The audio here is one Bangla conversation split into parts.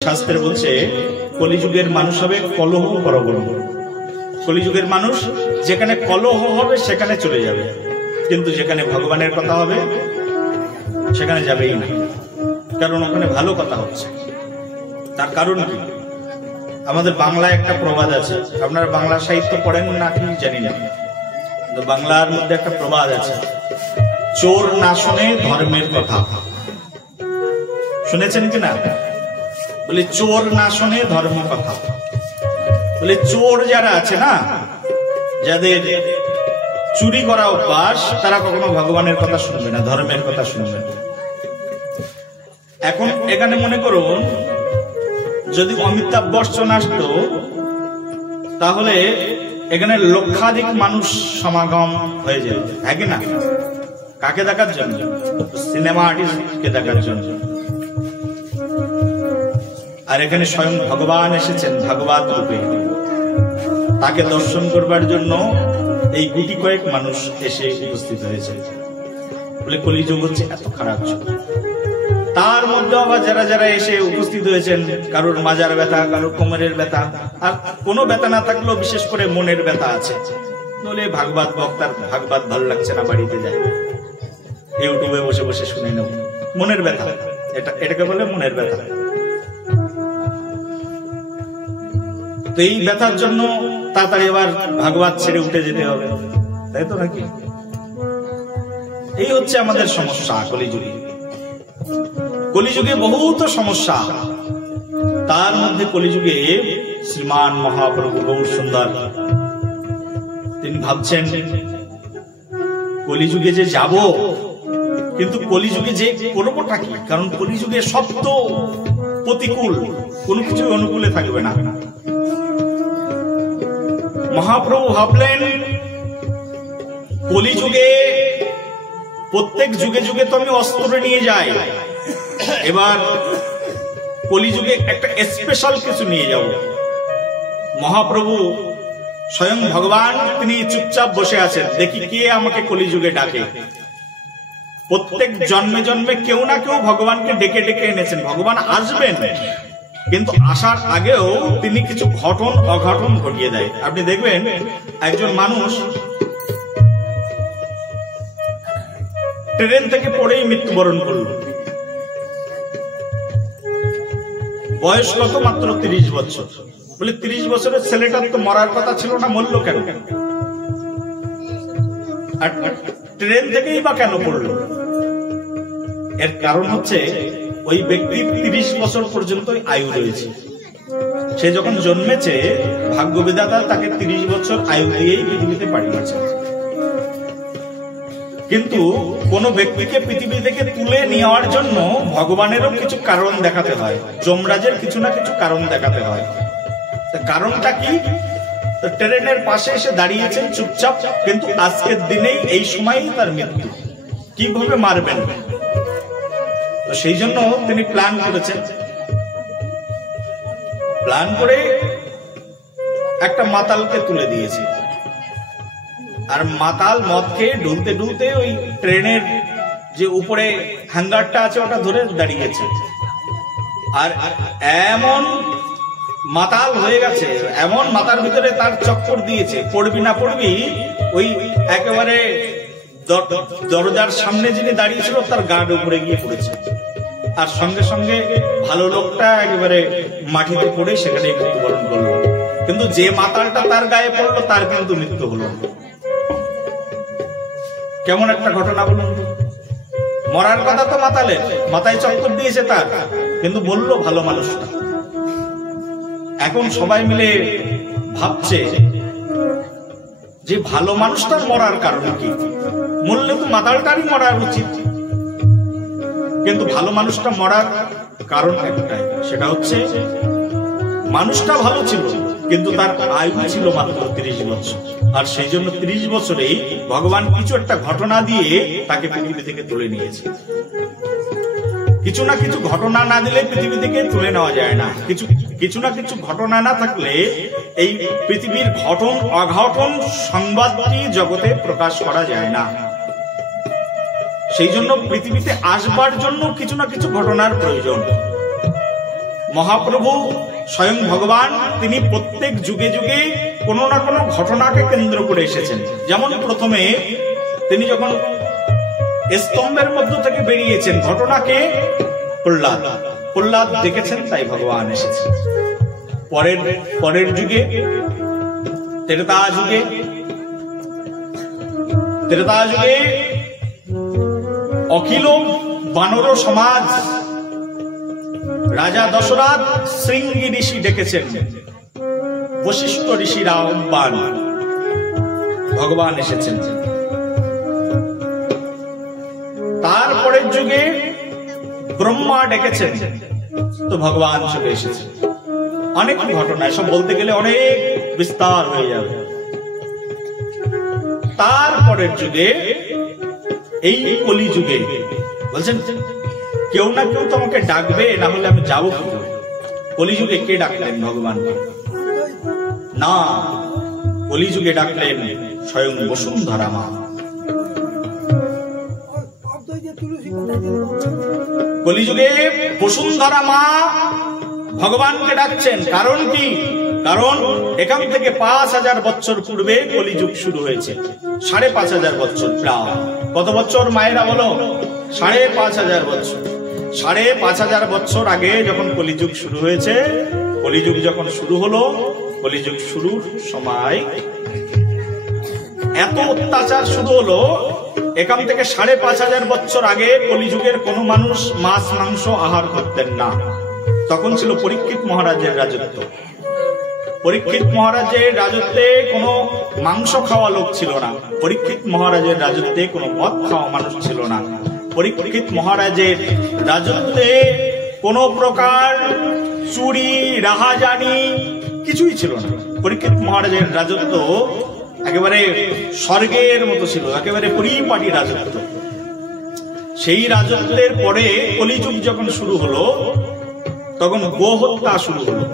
শাস্ত্রে বলছে কলিযুগের মানুষ হবে কলহ পরবর্তী। কলিযুগের মানুষ যেখানে কলহ হবে সেখানে চলে যাবে, কিন্তু যেখানে ভগবানের কথা হবে সেখানে যাবেই না, কারণ ওখানে ভালো কথা হচ্ছে। তার কারণ কি? আমাদের বাংলায় একটা প্রবাদ আছে, আপনারা বাংলা সাহিত্য পড়েন না কি জানি না, বাংলার মধ্যে একটা প্রবাদ আছে, চোর না শোনে ধর্মের কথা। শুনেছেন কিনা? বলে চোর না শোনে ধর্ম কথা। বলে চোর যারা আছে না, যাদের চুরি করা অভ্যাস, তারা কখনো ভগবানের কথা শুনবে না, ধর্মের কথা শুনবে না। এখন এখানে মনে করুন যদি অমিতাভ বচ্চন আসতো, তাহলে এখানে লক্ষাধিক মানুষ সমাগম হয়ে যাবে, হ্যাঁ কি না? কাকে দেখার জন্য? সিনেমা আর্টিস্টকে দেখার জন্য। আর এখানে স্বয়ং ভগবান এসেছেন ভাগবত রূপে, তাকে দর্শন করবার জন্য এই গুটি কয়েক মানুষ এসে উপস্থিত হয়েছে। বলে কলিযুগ হচ্ছে এত খারাপ যুগ। তার মধ্যে আবার যারা যারা এসে উপস্থিত হয়েছেন, কারোর মাজার ব্যথা, কারোর কোমরের ব্যথা, আর কোনো ব্যথা না থাকলেও বিশেষ করে মনের ব্যথা আছে, বলে ভাগবত বক্তার ভাগবত ভালো লাগছে না, বাড়িতে যায় ইউটিউবে বসে বসে শুনে নেব। মনের ব্যথা, এটাকে বলে মনের ব্যথা। তো এই ব্যথার জন্য তাড়াতাড়ি এবার ভাগবত ছেড়ে উঠে যেতে হবে, তাই তো নাকি? এই হচ্ছে আমাদের সমস্যা কলিযুগে। কলিযুগে বহুত সমস্যা, তার মধ্যে কলিযুগে শ্রীমান মহাপ্রভু গৌর সুন্দর তিনি ভাবছেন কলিযুগে যে যাব, কিন্তু কলিযুগে যে করবোটা কি? কারণ কলিযুগে সব তো প্রতিকূল, কোনো কিছু অনুকূলে থাকবে না। মহাপ্রভু ভাবলেন কলিযুগে প্রত্যেক যুগে যুগে তো আমি অস্ত্র নিয়ে যাই, এবার কলিযুগে একটা স্পেশাল কিছু নিয়ে যাব। মহাপ্রভু স্বয়ং ভগবান তিনি চুপচাপ বসে আছেন, দেখি কে আমাকে কলিযুগে ডাকে। প্রত্যেক জন্মে জন্মে কেউ না কেউ ভগবানকে ডেকে ডেকে এনেছেন। ভগবান আসবেন, কিন্তু আসার আগেও তিনি কিছু ঘটন অঘটন ঘটিয়ে দেয়। আপনি দেখবেন একজন মানুষ ট্রেন থেকে পড়েই মৃত্যুবরণ করল, বয়স কত? মাত্র 30 বছর। বলে 30 বছরের ছেলেটার তো মরার কথা ছিল না, মরল কেন? আর ট্রেন থেকেই বা কেন পড়ল? এর কারণ হচ্ছে ওই ব্যক্তির 30 বছর পর্যন্ত আয়ু রয়েছে। সে যখন জন্মেছে ভাগ্যবিধাতা তাকে 30 বছর আয়ু দিয়েই পৃথিবীতে পাঠিয়েছে। কিন্তু কোন ব্যক্তিকে পৃথিবী থেকে তুলে নেওয়ার জন্য ভগবানেরও কিছু কারণ দেখাতে হয়, যমরাজের কিছু না কিছু কারণ দেখাতে হয়। কারণটা কি? ট্রেনের পাশে এসে দাঁড়িয়েছেন চুপচাপ, কিন্তু আজকের দিনেই এই সময়ই তার মৃত্যু। কিভাবে মারবেন? তো সেই জন্য তিনি প্ল্যান করেছেন। প্ল্যান করে একটা মাতালকে তুলে দিয়েছে, আর মাতাল মদ খেয়ে ডুলতে ডুলতে ওই ট্রেনের যে উপরে হ্যাঙ্গারটা আছে ওটা ধরে দাঁড়িয়েছে। আর এমন মাতাল হয়ে গেছে, এমন মাথার ভিতরে তার চক্কর দিয়েছে, পড়বি না পড়বি ওই একেবারে দরজার সামনে যিনি দাঁড়িয়েছিল তার গার্ড উপরে গিয়ে পড়েছে, আর সঙ্গে সঙ্গে ভালো লোকটা একেবারে মাটিতে পড়ে সেখানে মৃত্যুবরণ করলো। কিন্তু যে মাতালটা তার গায়ে পড়লো তার কিন্তু মৃত্যু হলো। কেমন একটা ঘটনা বলুন? মরার কথা তো মাতালের, মাথায় চক্কর দিয়েছে তার, কিন্তু বললো ভালো মানুষটা। এখন সবাই মিলে ভাবছে যে ভালো মানুষটার মরার কারণ কি? মরলে তো মাতালটারই মরার উচিত, কিন্তু ভালো মানুষটা মরার কারণ একটাই, সেটা হচ্ছে মানুষটা ভালো ছিল কিন্তু তার আয়ু ছিল মাত্র 30 বছর। আর সেই জন্য 30 বছরেই ভগবান কিছু একটা ঘটনা দিয়ে তাকে পৃথিবী থেকে তুলে নিয়েছে। কিছু না কিছু ঘটনা না দিলে পৃথিবী থেকে তুলে নেওয়া যায় না। কিছু না কিছু ঘটনা না থাকলে এই পৃথিবীর ঘটন অঘটন সংবাদটি জগতে প্রকাশ করা যায় না। সেই জন্য পৃথিবীতে আসবার জন্য কিছু না কিছু ঘটনার প্রয়োজন। মহাপ্রভু স্বয়ং ভগবান তিনি প্রত্যেক যুগে যুগে কোনো না কোনো ঘটনাকে কেন্দ্র করে এসেছেন। যেমন প্রথমে তিনি যখন স্তম্ভের মধ্য থেকে বেরিয়েছেন, ঘটনাকে প্রহ্লাদ দেখেছেন, তাই ভগবান এসেছেন। পরের যুগে ত্রেতা যুগে অখিল বানর সমাজ রাজা দশরথ শৃঙ্গী ঋষি ডেকেছেন, বশিষ্ঠ ঋষির আহ্বান, ভগবান এসেছেন। তারপরের যুগে ব্রহ্মা ডেকেছেন, তো ভগবান চলে এসেছেন। অনেক ঘটনা, সব বলতে গেলে অনেক বিস্তার হয়ে যাবে। তারপরের যুগে এই কলি যুগে বলছেন কেউ না কেউ তোমাকে ডাকবে, না হলে আমি যাবো কি করে? কলিযুগে কে ডাকলেন? ভগবান না, কলিযুগে ডাকলেন স্বয়ং বসুন্ধরা মা। কলিযুগে বসুন্ধরা মা ভগবানকে ডাকছেন। কারণ কি? কারণ এখান থেকে 5000 বছর পূর্বে কলিযুগ শুরু হয়েছে। 5500 বছর প্রায়। কত বছর মায়েরা বলো? 5500 বছর। 5500 বছর আগে যখন কলিযুগ শুরু হয়েছে, কলিযুগ যখন শুরু হলো, কলিযুগ শুরুর সময় এত অত্যাচার শুরু হলো, এখান থেকে 5500 বছর আগে কলিযুগের কোন মানুষ মাছ মাংস আহার করতেন না। তখন ছিল পরীক্ষিত মহারাজের রাজত্ব। পরীক্ষিত মহারাজের রাজত্বে কোনো মাংস খাওয়া লোক ছিল না। পরীক্ষিত মহারাজের রাজত্বে কোনো মদ খাওয়া মানুষ ছিল না। পরীক্ষিত মহারাজের রাজত্বে কোনো প্রকার চুরি রাহাজানি কিছুই ছিল না। পরীক্ষিত মহারাজের রাজত্ব একেবারে স্বর্গের মতো ছিল, একেবারে পরিপাটি রাজত্ব। সেই রাজত্বের পরে কলিযুগ যখন শুরু হলো, তখন গো হত্যা শুরু হলো।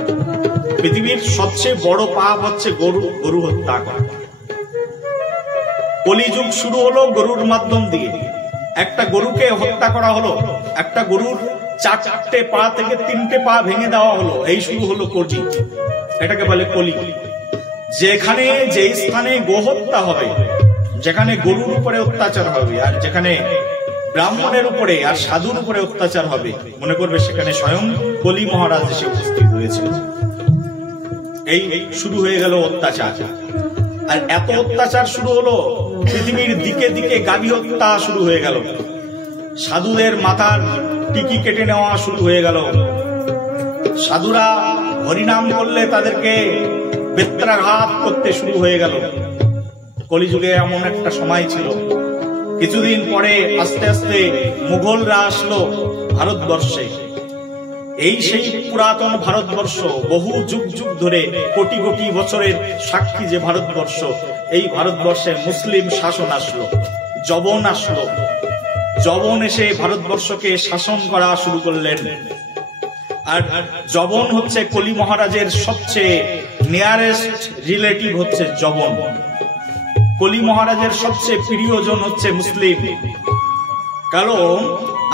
পৃথিবীর সবচেয়ে বড় পাপ হচ্ছে গরু হত্যা করা। কলিযুগ শুরু হলো গরুর মাধ্যম দিয়ে। একটা গরুকে হত্যা করা হলো, একটা গরুর 4টে পা থেকে 3টে পা ভেঙে দেওয়া হলো, এই শুরু হলো কলি। এটাকে বলে কলি। যেখানে যে স্থানে গোহত্যা হবে, যেখানে গরুর উপরে অত্যাচার হবে, আর যেখানে ব্রাহ্মণের উপরে আর সাধুর উপরে অত্যাচার হবে, মনে করবে সেখানে স্বয়ং কলি মহারাজ এসে উপস্থিত হয়েছে। এই শুরু হয়ে গেল অত্যাচার। আর এত অত্যাচার শুরু হলো, পৃথিবীর দিকে দিকে গাভী হত্যা শুরু হয়ে গেল। সাধুদের মাথার টিকি কেটে নেওয়া শুরু হয়ে গেল। সাধুরা হরিনাম করলে তাদেরকে বেত্রাঘাত করতে শুরু হয়ে গেল। কলিযুগে এমন একটা সময় ছিল। কিছুদিন পরে আস্তে আস্তে মুঘলরা আসলো ভারতবর্ষে। এই সেই পুরাতন ভারতবর্ষ, বহু যুগ যুগ ধরে কোটি কোটি বছরের সাক্ষী যে ভারতবর্ষ, এই ভারতবর্ষে মুসলিম শাসন আসলো, যবন আসলো। যবন এসে ভারতবর্ষকে শাসন করা শুরু করলেন। আর যবন হচ্ছে কলি মহারাজের সবচেয়ে নিয়ারেস্ট রিলেটিভ হচ্ছে যবন। কলি মহারাজের সবচেয়ে প্রিয়জন হচ্ছে মুসলিম। কারণ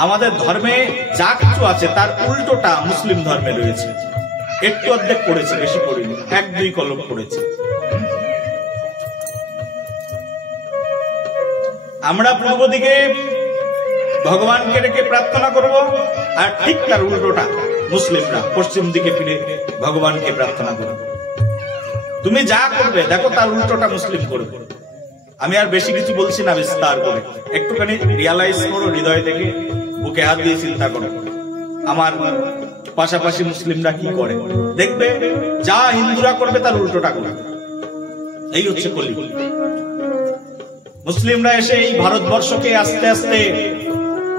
আমাদের ধর্মে যা কিছু আছে তার উল্টোটা মুসলিম ধর্মে রয়েছে। একটু অর্ধেক পড়েছে, বেশি পড়িনি, 1-2 কলম পড়েছে। আমরা পূর্ব দিকে ভগবানকে রেখে প্রার্থনা করব, আর ঠিক তার উল্টোটা মুসলিমরা পশ্চিম দিকে ফিরে ভগবানকে প্রার্থনা করবে। তুমি যা করবে দেখো তার উল্টোটা মুসলিম করবে। আমি আর বেশি কিছু বলছি না, বিস্তার করে একটুখানি রিয়ালাইজ করো, হৃদয় থেকে বুকে হাত দিয়ে চিন্তা করো আমার পাশাপাশি মুসলিমরা কি করে। দেখবে যা হিন্দুরা করবে তার উল্টোটা করবে। এই হচ্ছে কলি। মুসলিমরা এসে এই ভারতবর্ষকে আস্তে আস্তে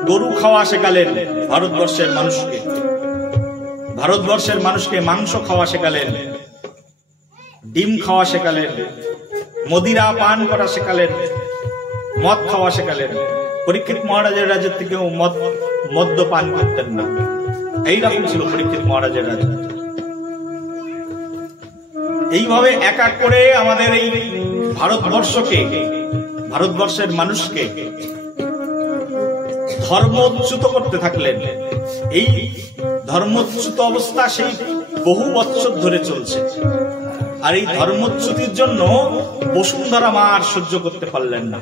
গরু খাওয়া শেখালেন ভারতবর্ষের মানুষকে। ভারতবর্ষের মানুষকে মাংস খাওয়া শেখালেন, ডিম খাওয়া শেখালেন, মদিরা পান করা শেখালেন, মদ খাওয়া শেখালেন। পরীক্ষিত মহারাজের রাজত্বে কেউ মদ্য পান করতেন না। এইরকম ছিল পরীক্ষিত মহারাজের রাজত্ব। এইভাবে এক এক করে আমাদের এই ভারতবর্ষকে, ভারতবর্ষের মানুষকে ধর্মচ্যুত করতে থাকলেন। এই ধর্মচ্যুত অবস্থা সেই বহু বছর ধরে চলছে। আর এই ধর্মচ্যুতির জন্য বসুন্ধরা মা আর সহ্য করতে পারলেন না।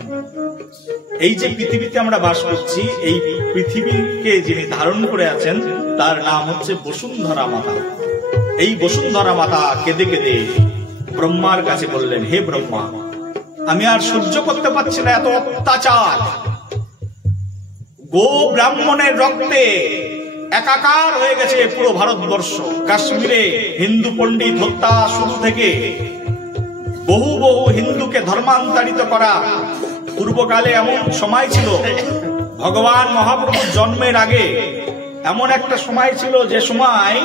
এই যে পৃথিবীতে আমরা বাস করছি, এই পৃথিবীকে যিনি ধারণ করে আছেন তার নাম হচ্ছে বসুন্ধরা মাতা। এই বসুন্ধরা মাতা কেঁদে কেঁদে ব্রহ্মার কাছে বললেন, হে ব্রহ্মা, আমি আর সহ্য করতে পারছি না এত অত্যাচার। গো ব্রাহ্মণের রক্তে একাকার হয়ে গেছে পুরো ভারতবর্ষ। কাশ্মীরে হিন্দু পণ্ডিত হত্যা শুরু থেকে বহু বহু হিন্দুকে ধর্মান্তরিত করা। পূর্বকালে এমন সময় ছিল, ভগবান মহাপ্রভুর জন্মের আগে এমন একটা সময় ছিল, যে সময়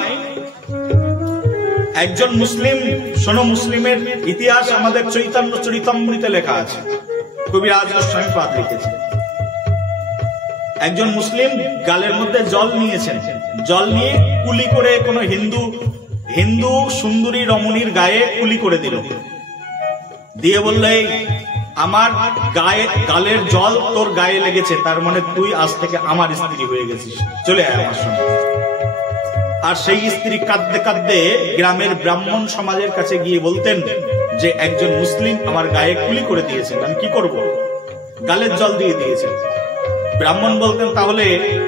একজন মুসলিম, শোনো, মুসলিমের ইতিহাস আমাদের চৈতন্য চরিতামৃতে লেখা আছে, কবিরাজ গোস্বামী পাদ লিখেছেন। একজন মুসলিম গালের মধ্যে জল নিয়েছেন, জল নিয়ে কুলি করে কোন হিন্দু সুন্দরী রমণীর গায়ে কুলি করে দিল, দিয়ে বললে, আমার গালের জল তোর গায়ে লেগেছে, তার মানে তুই আজ থেকে আমার স্ত্রী হয়ে গেছিস, চলে আয় আমার সঙ্গে। আর সেই স্ত্রী কাঁদতে কাঁদতে গ্রামের ব্রাহ্মণ সমাজের কাছে গিয়ে বলতেন যে একজন মুসলিম আমার গায়ে কুলি করে দিয়েছেন, আমি কি করব? গালের জল দিয়ে দিয়েছেন। ব্রাহ্মণ বলতেন, তাহলে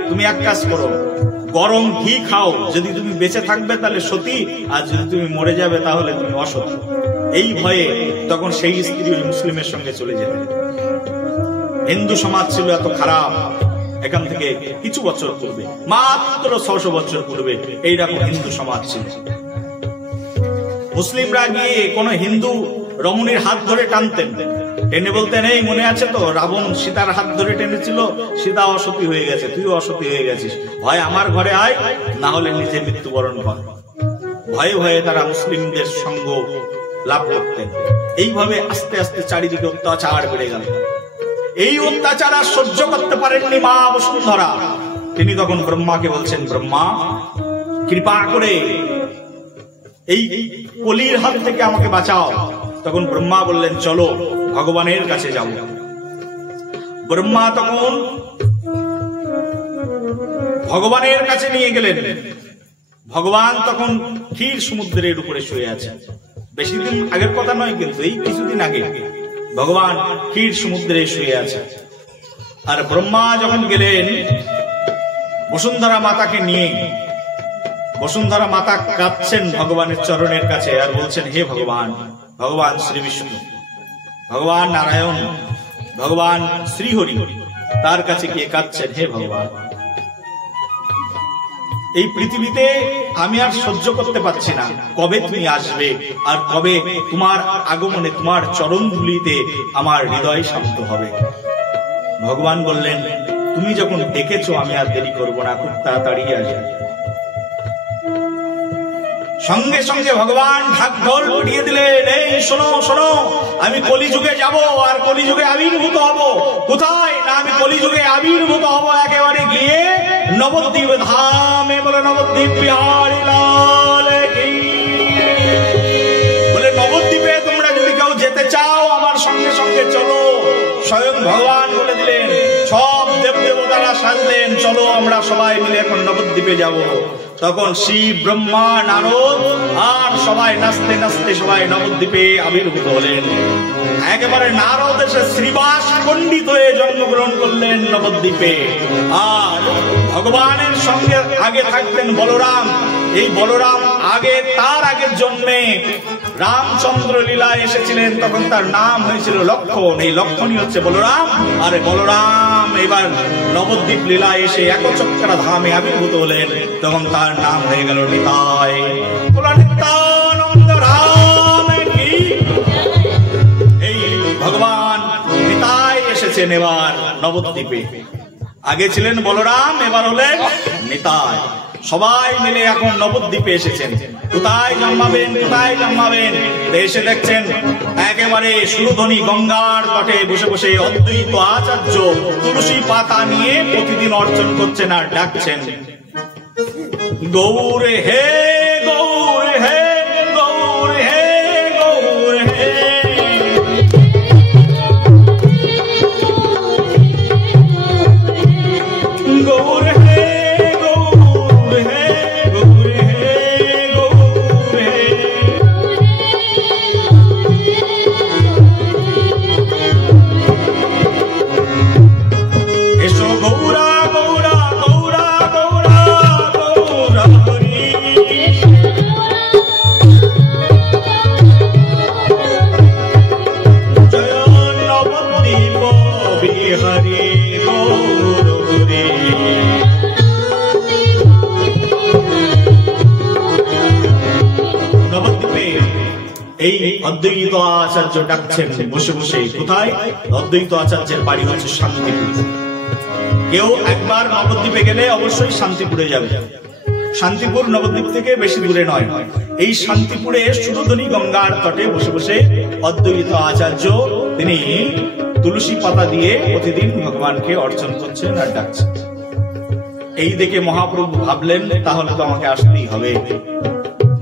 তুমি এক কাজ করো, গরম ঘি খাও, যদি তুমি বেঁচে থাকবে তাহলে সতী, আর যদি তুমি মরে যাবে তাহলে তুমি অসতী। এই ভয়ে তখন সেই স্ত্রী ওই মুসলিমের সঙ্গে চলে যেতেন। হিন্দু সমাজ ছিল এত খারাপ। এখান থেকে কিছু বছর পূর্বে, মাত্র 600 বছর পূর্বে এইরকম হিন্দু সমাজ ছিল। মুসলিমরা গিয়ে কোন হিন্দু রমণীর হাত ধরে টানতেন, টেনে বলতেন, এই মনে আছে তো রাবণ সীতার হাত ধরে টেনেছিল, সীতা অসতী হয়ে গেছে, তুইও অসতী হয়ে গেছিস, হয় আমার ঘরে আয়, না হলে নিজে মৃত্যুবরণ কর। ভয়ে ভয়ে তারা মুসলিমদের সঙ্গ লাভ করতেন। এইভাবে আস্তে আস্তে চারিদিকে অত্যাচার বেড়ে গেল। এই অত্যাচার আর সহ্য করতে পারেননি মা বসুন্ধরা। তিনি তখন ব্রহ্মাকে বলছেন, ব্রহ্মা, কৃপা করে এই কলির হাত থেকে আমাকে বাঁচাও। তখন ব্রহ্মা বললেন, চলো ভগবানের কাছে যাব। ব্রহ্মা তখন ভগবানের কাছে নিয়ে গেলেন। ভগবান তখন ক্ষীর সমুদ্রের উপরে শুয়ে আছে। বেশি দিন আগের কথা নয়, কিন্তু এই কিছুদিন আগে ভগবান ক্ষীর সমুদ্রে শুয়ে আছে। আর ব্রহ্মা যখন গেলেন বসুন্ধরা মাতাকে নিয়ে, বসুন্ধরা মাতা কাঁদছেন ভগবানের চরণের কাছে আর বলছেন, হে ভগবান, ভগবান শ্রী বিষ্ণু, ভগবান নারায়ণ, ভগবান শ্রীহরি তার কাছে গিয়ে কাঁদছেন, হে ভগবান, এই পৃথিবীতে আমি আর সহ্য করতে পারছি না, কবে তুমি আসবে আর কবে তোমার আগমনে, তোমার চরণ ধুলিতে আমার হৃদয় শান্ত হবে। ভগবান বললেন, তুমি যখন ডেকেছো আমি আর দেরি করবো না, খুব তাড়াতাড়ি আসবে। সঙ্গে সঙ্গে ভগবান ঢাকঢোল পিটিয়ে দিলেন, এই শোনো শোনো, আমি কলিযুগে যাব আর কলিযুগে আবির্ভূত হব। কোথায় না, আমি কলিযুগে আবির্ভূত হব একেবারে গিয়ে নবদ্বীপ ধামে। বলে নবদ্বীপ বিহারী লাল কি। বলে নবদ্বীপে তোমরা যদি কেউ যেতে চাও আমার সঙ্গে সঙ্গে চলো। স্বয়ং ভগবান বলে দিলেন, সব দেব দেবতারা সাজলেন, চলো আমরা সবাই মিলে এখন নবদ্বীপে যাব। তখন শিব, ব্রহ্মা, নারদ আর সবাই নাচতে নাচতে সবাই নবদ্বীপে আবির্ভূত হলেন। একেবারে নারদ এসে শ্রীবাস পণ্ডিত হয়ে জন্মগ্রহণ করলেন নবদ্বীপে। আর ভগবানের সঙ্গে আগে থাকতেন বলরাম। এই বলরাম আগে, তার আগের জন্মে রামচন্দ্র লীলায় এসেছিলেন, তখন তার নাম হয়েছিল লক্ষণ। এই লক্ষণই হচ্ছে বলরাম। আর বলরাম এবার নবদ্বীপ লীলায় এসে একচক্রা ধামে আবির্ভূত হলেন, তখন তার নাম হয়ে গেল নিতাই। নিত্যানন্দ রাম কি। এই ভগবান নিতাই এসেছেন এবার নবদ্বীপে। আগে ছিলেন বলরাম, এবার হলেন নিতাই। সবাই মিলে এখন নবদ্বীপে এসেছেন। কোথায় জন্মাবেন, কোথায় জন্মাবেন? এসে দেখছেন একেবারে সুরধ্বনি গঙ্গার তটে বসে বসে অদ্বৈত আচার্য তুলসী পাতা নিয়ে প্রতিদিন অর্চন করছেন আর ডাকছেন, গৌর হে গৌর হে গৌর হে গৌর হে। গৌর হে গৌর হে এই অদ্বৈত আচার্য ডাকছেন বসে বসে। কোথায়? অদ্বৈত আচার্যের বাড়ি হচ্ছে শান্তিপুর। কেউ একবার নবদ্বীপে গেলে অবশ্যই শান্তিপুরে যাবে। শান্তিপুর নবদ্বীপ থেকে বেশি দূরে নয়। এই শান্তিপুরে সুরধনী গঙ্গার তটে বসে বসে অদ্বৈত আচার্য তিনি তুলসী পাতা দিয়ে প্রতিদিন ভগবানকে অর্চন করছেন আর ডাকছেন। এই দেখে মহাপ্রভু ভাবলেন তাহলে তো আমাকে আসতেই হবে।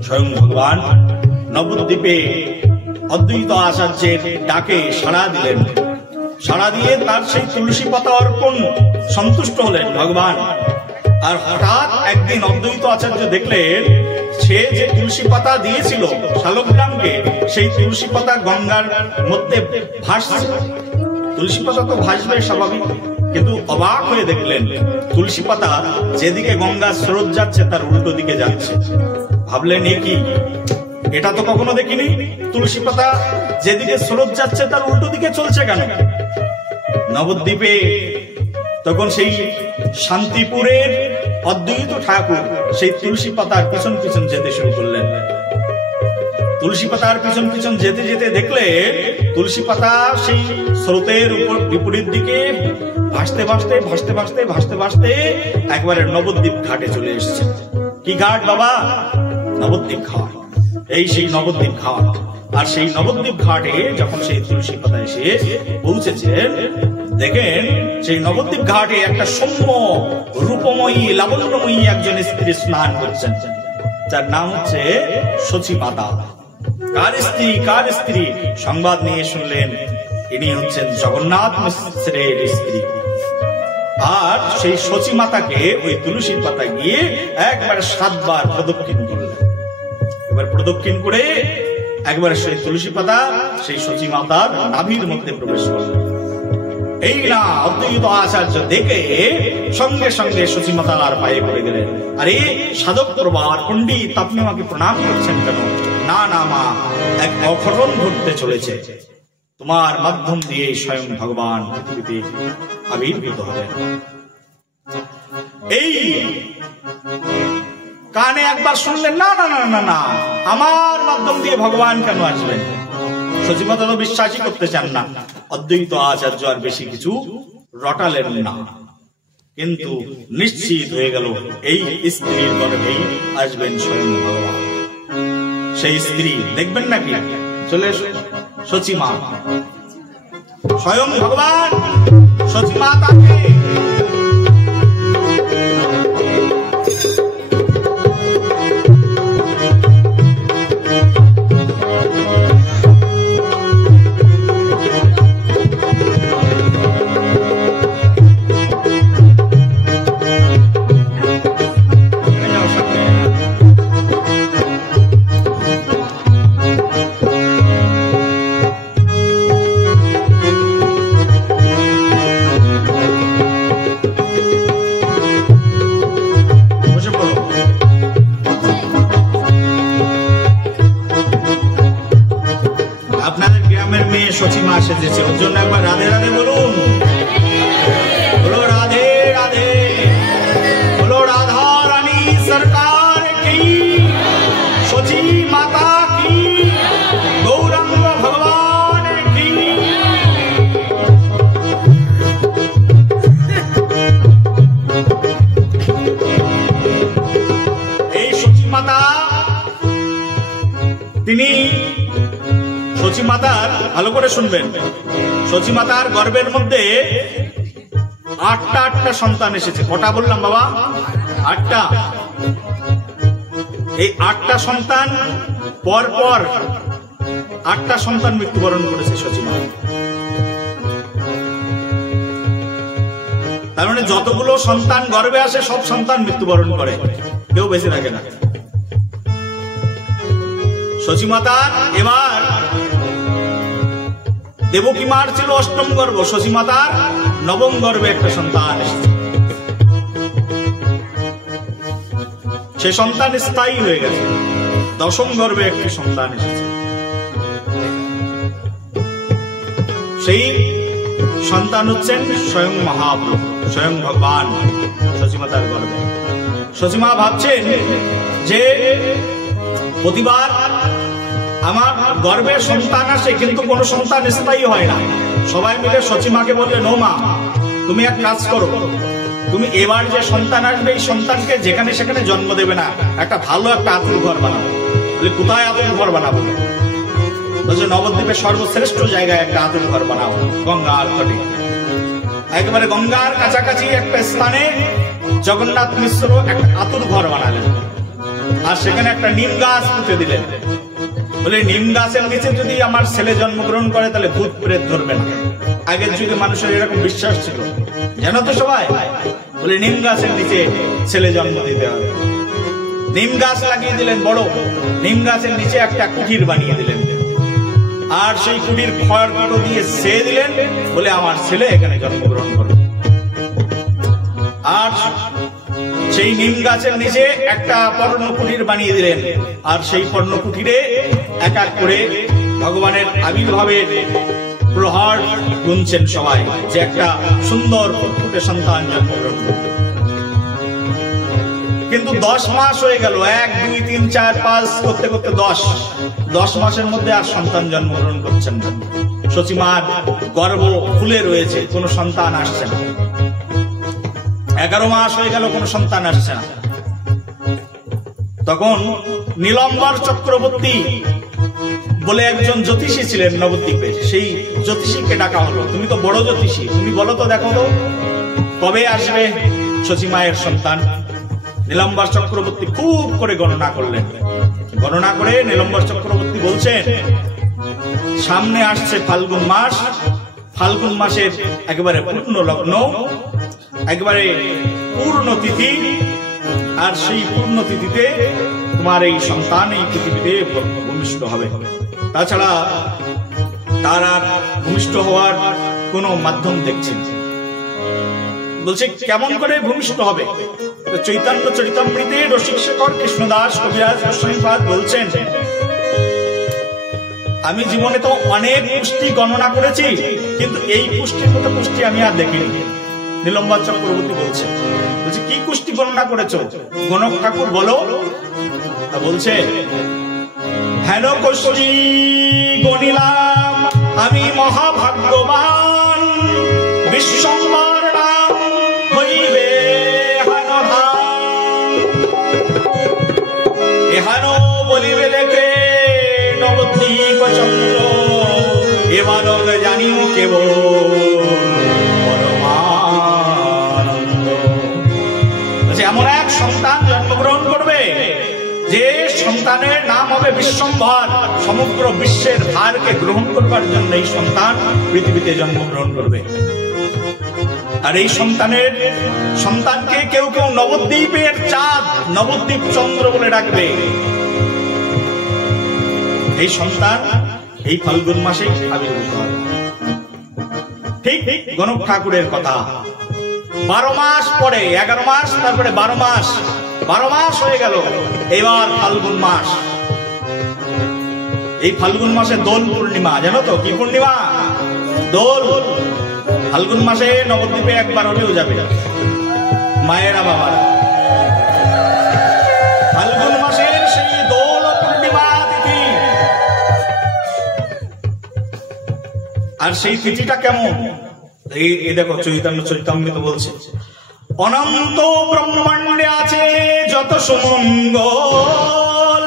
স্বয়ং ভগবান নবদ্বীপে অদ্বৈত আচার্যের ডাকে সাড়া দিলেন। সাড়া দিয়ে তার সেই তুলসী পাতা অর্পণ সন্তুষ্ট হলেন ভগবান। আর হঠাৎ একদিন অদ্বৈত আচার্য দেখলেন সে যে তুলসী পাতা দিয়েছিল শালগ্রামকে, সেই তুলসী পাতা গঙ্গার মধ্যে ভাসছে। তুলসী পাতা তো ভাসবে স্বাভাবিক, কিন্তু অবাক হয়ে দেখলেন তুলসী পাতা যেদিকে গঙ্গার স্রোত যাচ্ছে তার উল্টো দিকে যাচ্ছে। ভাবলেন এ কি, এটা তো কখনো দেখিনি। তুলসী পাতা যেদিকে স্রোত যাচ্ছে তার উল্টো দিকে চলছে কেন? নবদ্বীপে তখন সেই শান্তিপুরের অদ্বৈত ঠাকুর সেই তুলসী পাতার পিছন পিছন যেতে শুরু করলেন। তুলসী পাতার পিছন পিছন যেতে যেতে দেখলে তুলসী পাতা সেই স্রোতের উপর বিপরীত দিকে ভাসতে ভাসতে ভাসতে ভাসতে ভাসতে ভাসতে একবারে নবদ্বীপ ঘাটে চলে এসেছে। কি ঘাট বাবা? নবদ্বীপ ঘাট। এই সেই নবদ্বীপ ঘাট। আর সেই নবদ্বীপ ঘাটে যখন সেই তুলসী পাতা এসে পৌঁছেছেন, দেখেন সেই নবদ্বীপ ঘাটে একটা সৌম্য রূপময়ী লাবণ্যময়ী একজন স্ত্রী স্নান করছেন, যার নাম হচ্ছে সচী মাতা। কার স্ত্রী? কার স্ত্রী? সংবাদ নিয়ে শুনলেন ইনি হচ্ছেন জগন্নাথ মিশ্রের স্ত্রী। আর সেই সচী মাতাকে ওই তুলসীর পাতা গিয়ে একবার 7 বার প্রদক্ষিণ করলেন। এবার প্রদক্ষিণ করে একবার সেই তুলসী পাতা সেই সচী মাতার নাভির মধ্যে প্রবেশ করলেন। এই না অদ্বৈত আচার্য দেখে সঙ্গে সঙ্গে সচী মাতার পায়ে পড়ে গেলেন। আরে সাধক প্রবার পণ্ডিত, আপনি আমাকে প্রণাম করছেন কেন? না না মা, এক অঘটন ঘটতে চলেছে। তোমার মাধ্যম দিয়ে স্বয়ং ভগবান পৃথিবীতে আবির্ভূত হবেন। এই কানে একবার শুনলেন, না না না না না, আমার মাধ্যম দিয়ে ভগবান কেন আসবেন? সচিমাতা তো বিশ্বাসই করতে চান না। অদ্বৈত আচার্য আর বেশি কিছু রটালেন না, কিন্তু নিশ্চিত হয়ে গেল এই স্ত্রীর গর্ভেই আসবেন স্বয়ং ভগবান। সেই স্ত্রী দেখবেন নাকি? চলে সচিমা, স্বয়ং ভগবান সচিমাতাকে সচিমা সেজেছে, ওর জন্য একবার রাধে রাধে বলুন। বলো রাধে রাধে, বলো রাধা রানী সরকার কি, সচী মাতা কি, গৌরাঙ্গ ভগবান কি। এই সচী মাতা তিনি সচী মাতার, ভালো করে শুনবেন, সচী মাতার গর্ভের মধ্যে 8টা সন্তান এসেছে। কটা বললাম বাবা? 8টা। এই 8টা সন্তান পর পর 8টা সন্তান মৃত্যুবরণ করেছে সচী মা। তার মানে যতগুলো সন্তান গর্ভে আসে সব সন্তান মৃত্যুবরণ করে, কেউ বেঁচে থাকে না। সচী মাতার এবার দেবকী মার ছিল 8ম গর্ভ, সচী মাতার 9ম গর্ভে একটা সন্তান এসেছে। সে সন্তান স্থায়ী হয়ে গেছে। 10ম গর্ভে একটি সন্তান এসেছে। সেই সন্তান হচ্ছেন স্বয়ং মহাপ্রভু, স্বয়ং ভগবান সচী মাতার গর্ভে। সচী মা ভাবছেন যে প্রতিবার আমার গর্ভে সন্তান আসে কিন্তু কোনো সন্তান স্থায়ী হয় না। সবাই মিলে সচিমাকে বললেন, ও মা, তুমি এক কাজ করো, তুমি এবার যে সন্তান আসবে এই সন্তানকে যেখানে সেখানে জন্ম দেবে না, একটা ভালো একটা আতুর ঘর বানাবো। বলে, কোথায় আতুর ঘর বানাবো? বলছে, নবদ্বীপের সর্বশ্রেষ্ঠ জায়গায় একটা আতুর ঘর বানাবো, গঙ্গার তটে। একেবারে গঙ্গার কাছাকাছি একটা স্থানে জগন্নাথ মিশ্র একটা আতুর ঘর বানালেন, আর সেখানে একটা নিম গাছ পুঁতে দিলেন। বলে, নিম গাছের নিচে যদি আমার ছেলে জন্মগ্রহণ করে তাহলে ভূত প্রেত ধরবে না। আগের যুগে মানুষের এরকম বিশ্বাস ছিল, জানো তো সবাই। বলে, নিম গাছের নিচে ছেলে জন্ম দিতে হবে। নিম গাছ লাগিয়ে দিলেন বড়, নিম গাছের নিচে একটা কুঠির বানিয়ে দিলেন, আর সেই কুঠির খড় কুটো দিয়ে ছেয়ে দিলেন। বলে, আমার ছেলে এখানে জন্মগ্রহণ করবে। আর সেই নিম গাছের নিচে একটা পর্ণকুটির বানিয়ে দিলেন, আর সেই পর্ণকুটিরে এক এক করে ভগবানের আবির্ভাবের প্রহার গুনছেন সবাই, যে একটা সুন্দর ফুটফুটে সন্তান জন্মগ্রহণ করবে। কিন্তু 10 মাস হয়ে গেল, 1 2 3 4 5 করতে করতে 10 মাসের মধ্যে আর সন্তান জন্মগ্রহণ করছেন না। সচিমার গর্ভ ফুলে রয়েছে, কোনো সন্তান আসছে না। 11 মাস হয়ে গেল, কোনো সন্তান আসছে না। তখন নীলম্বর চক্রবর্তী বলে একজন জ্যোতিষী ছিলেন নবদ্বীপে, সেই জ্যোতিষীকে ডাকা হলো। তুমি তো বড় জ্যোতিষী, তুমি বলো তো, দেখো তো কবে আসবে সচিমায়ের সন্তান। নীলম্বর চক্রবর্তী খুব করে গণনা করলেন। গণনা করে নীলম্বর চক্রবর্তী বলছেন, সামনে আসছে ফাল্গুন মাস, ফাল্গুন মাসের একেবারে পূর্ণ লগ্ন, একেবারে পূর্ণ তিথি, আর সেই পূর্ণ তিথিতে তোমার এই সন্তান এই পৃথিবীতে ভূমিষ্ঠ হবে। তাছাড়া তার আর ভূমিষ্ঠ হওয়ার কোন মাধ্যম দেখছেন। বলছে, কেমন করে ভূমিষ্ঠ হবে? চৈতন্য চরিতামৃতে রসিক শেখর কৃষ্ণদাস কবিরাজ গোস্বামীপাদ বলছেন, আমি জীবনে তো অনেক পুষ্টি গণনা করেছি, কিন্তু এই পুষ্টির মতো পুষ্টি আমি আর দেখিনি। নীলম্বর চক্রবর্তী বলছে, কি পুষ্টি গণনা করেছো গণক ঠাকুর, বলো। বলছে, হেন কুষ্টি গণিলাম আমি মহাভাগ্যবান, বিশ্বম্বর নাম হইবে এহানো বলিবে লেখে নবদ্বীপ চন্দ্র, এবার জানিও কেবল পরমানন্দ। এমন এক সন্তান জন্মগ্রহণ করবে যে সন্তানের নাম হবে বিশ্বম্ভর, সমগ্র বিশ্বের ভারকে গ্রহণ করবার জন্য এই সন্তান পৃথিবীতে জন্মগ্রহণ করবে। আর এই সন্তানকে কেউ কেউ নবদ্বীপের চাঁদ, নবদ্বীপ চন্দ্র বলে ডাকবে। এই সন্তান এই ফাল্গুন মাসে আবির্ভূত হবে। ঠিক গণক ঠাকুরের কথা। 12 মাস পরে, 11 মাস, তারপরে 12 মাস, 12 মাস হয়ে গেল, এবার ফাল্গুন মাস। এই ফাল্গুন মাসে দোল পূর্ণিমা, জানো তো কি পূর্ণিমা? দোল। ফাল্গুন মাসে নবদ্বীপে একবার হলেও যাবে মায়েরা বাবারা। ফাল্গুন মাসের সেই দোল পূর্ণিমা তিথি, আর সেই তিথিটা কেমন? এই দেখো চৈতন্য চরিতামৃত বলছে, অনন্ত ব্রহ্মাণ্ডে আছে যত সুমঙ্গল,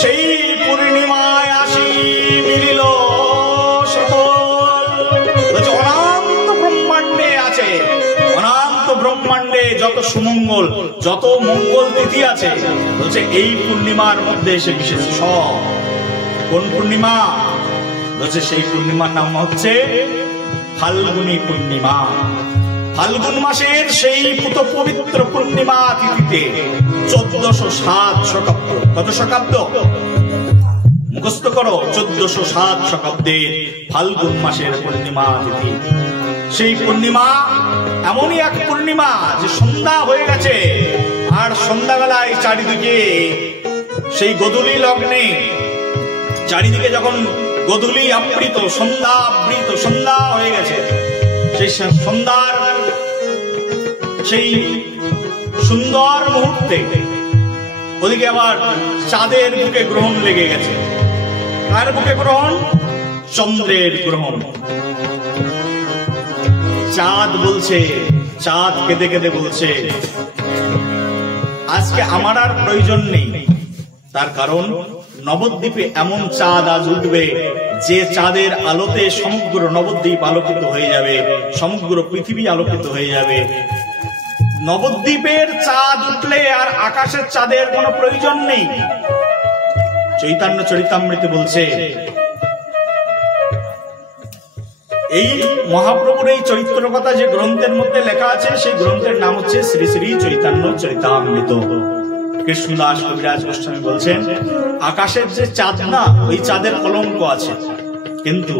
সেই পূর্ণিমায় আসি মিলিল সকল। অনন্ত ব্রহ্মাণ্ডে আছে, অনন্ত ব্রহ্মাণ্ডে যত সুমঙ্গল, যত মঙ্গল তিথি আছে, বলছে এই পূর্ণিমার মধ্যে এসে মিশেছে সব। কোন পূর্ণিমা? বলছে সেই পূর্ণিমার নাম হচ্ছে ফাল্গুনী পূর্ণিমা। ফাল্গুন মাসের সেই পুত পবিত্র পূর্ণিমা তিথিতে 1407 শকাব্দ, কত শকাব্দ মুখস্থ করো? 1407 শকাব্দে ফাল্গুন মাসের পূর্ণিমা তিথি। সেই পূর্ণিমা এমনই এক পূর্ণিমা যে সন্ধ্যা হয়ে গেছে, আর সন্ধ্যাবেলায় চারিদিকে সেই গোধূলি লগ্নে, চারিদিকে যখন গোধূলি আবৃত, সন্ধ্যা আবৃত, সন্ধ্যা হয়ে গেছে, সেই সন্ধ্যার সেই সুন্দর মুহূর্তে ওদিকে আবার চাঁদের বুকে গ্রহণ লেগে গেছে। কার মুখে গ্রহণ? চন্দ্রের গ্রহণ। চাঁদ বলছে, চাঁদ কেঁদে কেঁদে বলছে আজকে আমার আর প্রয়োজন নেই। তার কারণ নবদ্বীপে এমন চাঁদ আজ উঠবে যে চাঁদের আলোতে সমগ্র নবদ্বীপ আলোকিত হয়ে যাবে, সমগ্র পৃথিবী আলোকিত হয়ে যাবে। নবদ্বীপের চাঁদ উঠলে আর আকাশের চাঁদের কোনো প্রয়োজন নেই। চৈতন্য চরিতামৃতে বলছে, এই মহাপ্রভুর এই চরিত্র কথা যে গ্রন্থের মধ্যে লেখা আছে, সেই গ্রন্থের নাম হচ্ছে শ্রী শ্রী চৈতন্য চরিতামৃত। কৃষ্ণদাস কবিরাজ গোস্বামী বলছেন, আকাশের যে চাঁদ না, ওই চাঁদের কলঙ্ক আছে, কিন্তু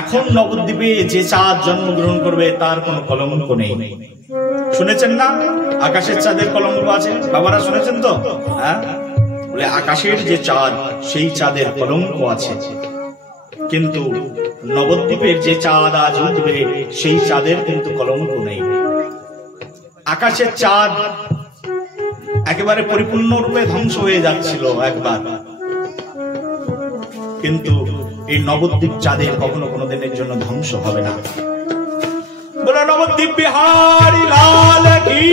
এখন নবদ্বীপে যে চাঁদ জন্মগ্রহণ করবে তার কোনো কলঙ্ক নেই। শুনেছেন না আকাশের চাঁদের কলঙ্ক আছে? বাবারা শুনেছেন তো? হ্যাঁ, বলে আকাশের যে চাঁদ সেই চাঁদের কলঙ্ক আছে, কিন্তু নবদ্বীপের যে চাঁদ আজ উঠবে সেই চাঁদের কিন্তু কলঙ্ক নেই। আকাশের চাঁদ একেবারে পরিপূর্ণরূপে ধ্বংস হয়ে যাচ্ছিল একবার, কিন্তু এই নবদ্বীপ চাঁদের কখনো কোনো দিনের জন্য ধ্বংস হবে না। বলো নবদ্বীপ বিহারী লাল কি।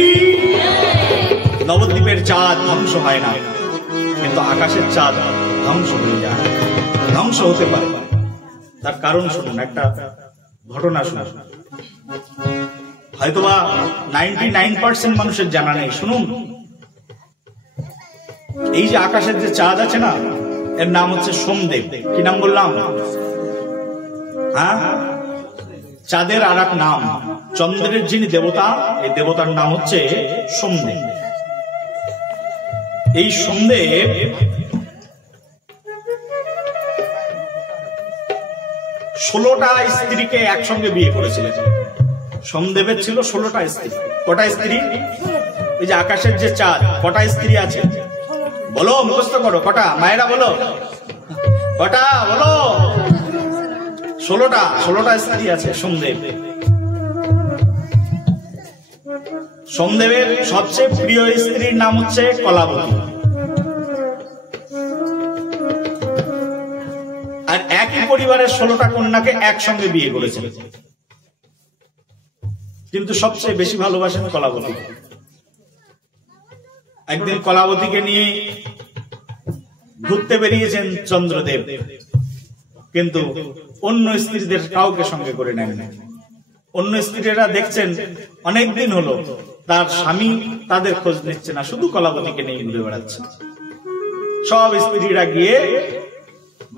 নবদ্বীপের চাঁদ ধ্বংস হয় না, কিন্তু আকাশের চাঁদ ধ্বংস হয়ে যায়, ধ্বংস হতে পারে। তার কারণ শুনুন, একটা ঘটনা শুনুন, হয়তোবা 99% মানুষের জানা নেই। শুনুন, এই যে আকাশের যে চাঁদ আছে না, এর নাম হচ্ছে সোমদেব। কি নাম বললাম? হ্যাঁ, চাঁদের আর এক নাম, চন্দ্রের যিনি দেবতা, এই দেবতার নাম হচ্ছে সোমদেব। এই সোমদেব 16টা স্ত্রীকে একসঙ্গে বিয়ে করেছিলেন। সোমদেবের ছিল 16টা স্ত্রী। কটা স্ত্রী? এই যে আকাশের যে চাঁদ, কটা স্ত্রী আছে বলো, মুখস্থ করো। কটা মায়েরা বলো, কটা বলো? 16টা স্ত্রী আছে সোমদেব। সোমদেবের সবচেয়ে প্রিয় স্ত্রীর নাম হচ্ছে কলাবতী। আর একই পরিবারের 16টা কন্যাকে একসঙ্গে বিয়ে করেছেন, কিন্তু সবচেয়ে বেশি ভালোবাসেন কলাবতী। একদিন কলাবতীকে নিয়ে ঘুরতে বেরিয়েছেন চন্দ্রদেব, কিন্তু অন্য স্ত্রীদের কাউকে সঙ্গে করে নেন না। অন্য স্ত্রীরা দেখছেন অনেকদিন হলো তার স্বামী তাদের খোঁজ নিচ্ছে না, শুধু কলাবতীকে নিয়ে ঘুরে বেড়াচ্ছে। সব স্ত্রীরা গিয়ে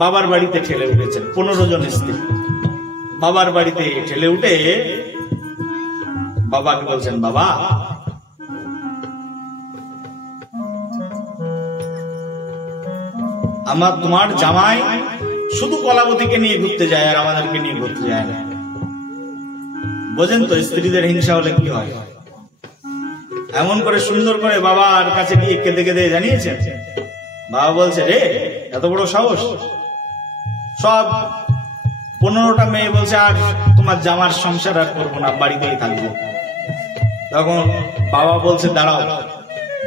বাবার বাড়িতে ঠেলে উঠেছেন, 15 জন স্ত্রী বাবার বাড়িতে ঠেলে উঠে বাবাকে বলছেন, বাবা তোমার জামাই শুধু কলাবতীকে নিয়ে ঘুরতে যায় আর আমাদেরকে নিয়ে ঘুরতে যায় না। বোঝেন তো স্ত্রীদের হিংসা হলে কি হয়। এমন করে সুন্দর করে বাবার কাছে গিয়ে কেঁদে কেঁদে জানিয়েছেন। বাবা বলছে, রে এত বড় সাহস! সব 15টা মেয়ে বলছে, আর তোমার জামার সংসার আর করবো না, বাড়িতেই থাকবো। তখন বাবা বলছে, দাঁড়াও,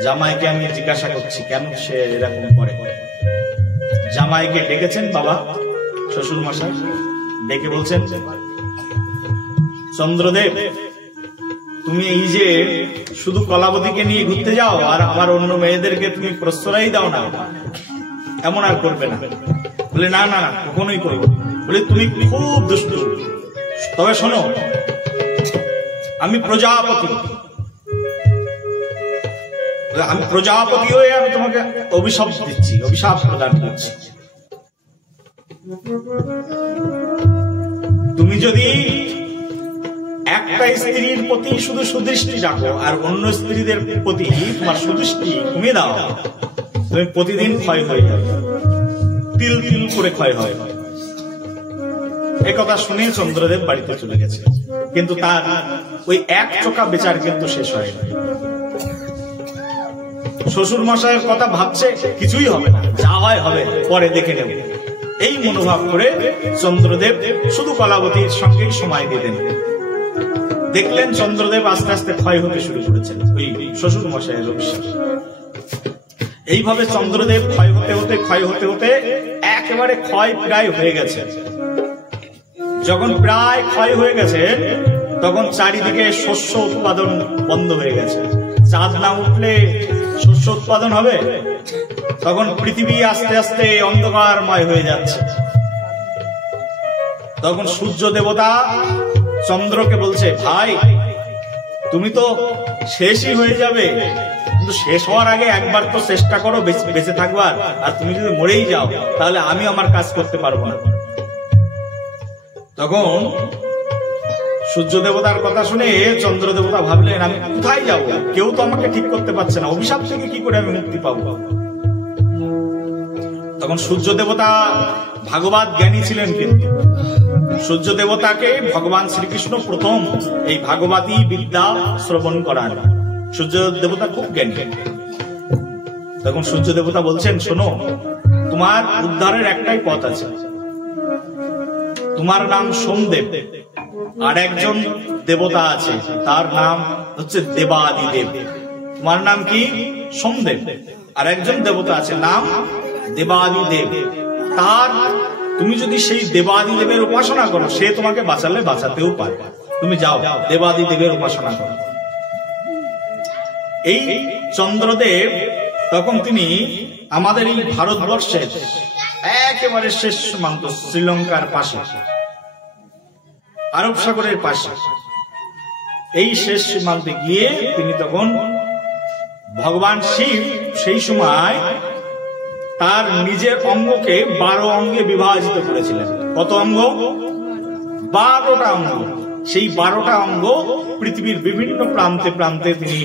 জামাইকে আমি জিজ্ঞাসা করছি কেন সে এরকম করে। জামাইকে ডেকেছেন বাবা, শ্বশুর মশাই ডেকে বলছেন, চন্দ্রদেব, তুমি এই যে শুধু কলাবতীকে নিয়ে ঘুরতে যাও আর আমার অন্য মেয়েদেরকে তুমি প্রশ্রয় দাও না, এমন আর করবে না। বলে, না না, কখনোই করব। বলে, তুমি খুব দুষ্ট। তবে শোনো, আমি প্রজাপতি, হয়ে আমি তোমাকে অভিশাপ দিচ্ছি, অভিশাপ প্রদান করছি। তুমি যদি একটা স্ত্রীর প্রতি শুধু সুদৃষ্টি রাখো আর অন্য স্ত্রীদের প্রতি তোমার সুদৃষ্টি কমিয়ে দাও, তুমি প্রতিদিন ক্ষয় হয়ে যাবে, তিল তিল করে ক্ষয় হয়। এই কথা শুনে চন্দ্রদেব বাড়িতে চলে গেছে, কিন্তু তার ওই এক চোখা বেচার কিন্তু শেষ হয় না। শ্বশুর মশাইয়ের কথা ভাবছে কিছুই হবে না, যা হয় হবে, পরে দেখে নেব, এই মনোভাব করে চন্দ্রদেব শুধু কলাবতীর সঙ্গেই সময় দিতেন। দেখলেন চন্দ্রদেব আস্তে আস্তে ক্ষয় হতে শুরু করেছেন ওই শ্বশুর মশাইয়ের অভিশাপ। এইভাবে চন্দ্রদেব ক্ষয় হতে হতে এক একেবারে ক্ষয় প্রায় হয়ে গেছে। যখন প্রায় ক্ষয় হয়ে গেছে তখন চারিদিকে শস্য উৎপাদন বন্ধ হয়ে গেছে। চাঁদ না উঠলে শস্য উৎপাদন হবে? তখন পৃথিবী আস্তে আস্তে অন্ধকারময় হয়ে যাচ্ছে। তখন সূর্য দেবতা চন্দ্রকে বলছে, ভাই তুমি তো শেষই হয়ে যাবে, কিন্তু শেষ হওয়ার আগে একবার তো চেষ্টা করো বেঁচে থাকবার। আর তুমি যদি মরেই যাও তাহলে আমি আমার কাজ করতে পারবো না। তখন সূর্য দেবতার কথা শুনে চন্দ্র দেবতা ভাবলেন, আমি কোথায় যাব? কেউ তো আমাকে ঠিক করতে পারছে না, অভিশাপ থেকে কি করে আমি মুক্তি পাবো? তখন সূর্য দেবতা ভাগবত জ্ঞানী ছিলেন, কিন্তু সূর্য দেবতাকে ভগবান শ্রীকৃষ্ণ প্রথম এই ভাগবতী বিদ্যা শ্রবণ করান। সূর্য দেবতা খুব জ্ঞানী। তখন সূর্য দেবতা বলছেন, শোনো, তোমার উদ্ধারের একটাই পথ আছে। তোমার নাম সোমদেব, আর একজন দেবতা আছে, তার নাম হচ্ছে দেবাদিদেব। তোমার নাম কি? সোমদেব। আর একজন দেবতা আছে, নাম দেবাদিদেব। তার তুমি যদি সেই দেবাদিদেবের উপাসনা করো, সে তোমাকে বাঁচালে বাঁচাতেও পারে। তুমি যাও, দেবাদিদেবের উপাসনা করো। এই চন্দ্রদেব তখন তিনি আমাদের এই ভারতবর্ষের একেবারে শেষ সীমান্ত শ্রীলঙ্কার পাশে, আরব সাগরের পাশে, এই শেষ সীমান্তে গিয়ে তিনি তখন ভগবান শিব সেই সময় তার নিজের অঙ্গকে 12 অঙ্গে বিভাজিত করেছিলেন। কত অঙ্গ? 12টা অঙ্গ। সেই 12টা অঙ্গ পৃথিবীর বিভিন্ন প্রান্তে প্রান্তে তিনি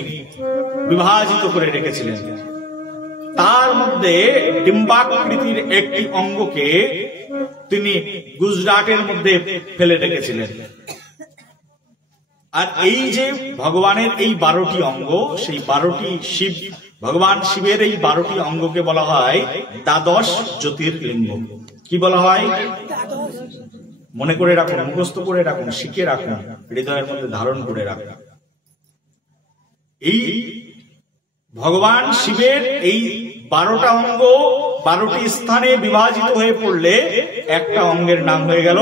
বিভাজিত করে রেখেছিলেন। তার মধ্যে ডিম্বাকৃতির একটি অঙ্গকে তিনি গুজরাটের মধ্যে ফেলে রেখেছিলেন। আর এই যে ভগবানের এই 12টি অঙ্গ, সেই 12টি শিব, ভগবান শিবের এই 12টি অঙ্গকে বলা হয় দ্বাদশ জ্যোতির্লিঙ্গ। কি বলা হয়? মনে করে রাখুন, মুখস্থ করে রাখুন, শিখে রাখুন, হৃদয়ের মধ্যে ধারণ করে রাখুন। এই ভগবান শিবের এই 12টা অঙ্গ 12টি স্থানে বিভাজিত হয়ে পড়লে একটা অঙ্গের নাম হয়ে গেল